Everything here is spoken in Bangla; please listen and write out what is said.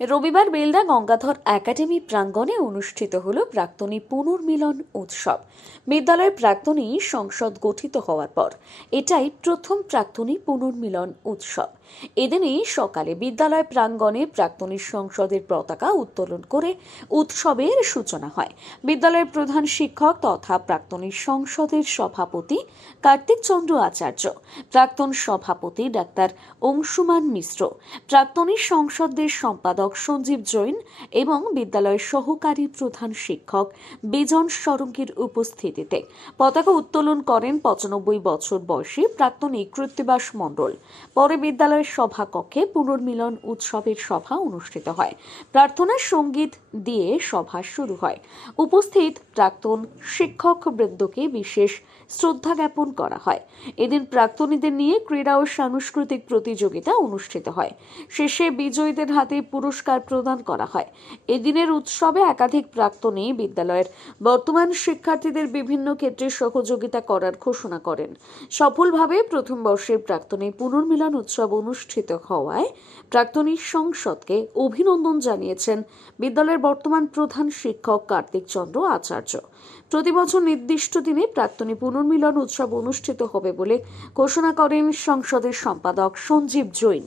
রবিবার বেলদা গঙ্গাধর একাডেমি প্রাঙ্গণে অনুষ্ঠিত হল প্রাক্তনী পুনর্মিলন উৎসব। বিদ্যালয়ের প্রাক্তনী সংসদ গঠিত হওয়ার পর এটাই প্রথম প্রাক্তনী পুনর্মিলন উৎসব। এদিনই সকালে বিদ্যালয় প্রাঙ্গণে প্রাক্তনী সংসদের পতাকা উত্তোলন করে উৎসবের সূচনা হয়। বিদ্যালয়ের প্রধান শিক্ষক তথা প্রাক্তনী সংসদের সভাপতি কার্তিক চন্দ্র আচার্য, প্রাক্তন সভাপতি ডাক্তার অংশুমান মিশ্র, প্রাক্তনী সংসদের সম্পাদক সঞ্জীব জৈন এবং বিদ্যালয়ের সহকারী প্রধান শিক্ষক বিজন সরঙ্গীর উপস্থিতিতে পতাকা উত্তোলন করেন ৯৫ বছর বয়সী প্রাক্তনী কৃত্তিবাস মণ্ডল। পরে বিদ্যালয়ের সভাকক্ষে পুনর্মিলন উৎসবের সভা অনুষ্ঠিত হয়। প্রার্থনার সঙ্গীত দিয়ে সভা শুরু হয়। উপস্থিত প্রাক্তন শিক্ষক বৃন্দকে বিশেষ শ্রদ্ধা জ্ঞাপন করা হয়। এদিন প্রাক্তনীদের নিয়ে ক্রীড়া ও সাংস্কৃতিক প্রতিযোগিতা অনুষ্ঠিত হয়। শেষে বিজয়ীদের হাতে পুরস্কার প্রদান করা হয়। এদিনের উৎসবে একাধিক প্রাক্তনী বিদ্যালয়ের বর্তমান শিক্ষার্থীদের বিভিন্ন ক্ষেত্রে সহযোগিতা করার ঘোষণা করেন। সফলভাবে প্রথম বর্ষের প্রাক্তনী পুনর্মিলন উৎসব অনুষ্ঠিত হওয়ায় প্রাক্তনী সংসদকে অভিনন্দন জানিয়েছেন বিদ্যালয়ের বর্তমান প্রধান শিক্ষক কার্তিক চন্দ্র আচার্য। প্রতি বছর নির্দিষ্ট দিনে প্রাক্তনী পুনর্মিলন উৎসব অনুষ্ঠিত হবে বলে ঘোষণা করেন সংসদের সম্পাদক সঞ্জীব জৈন।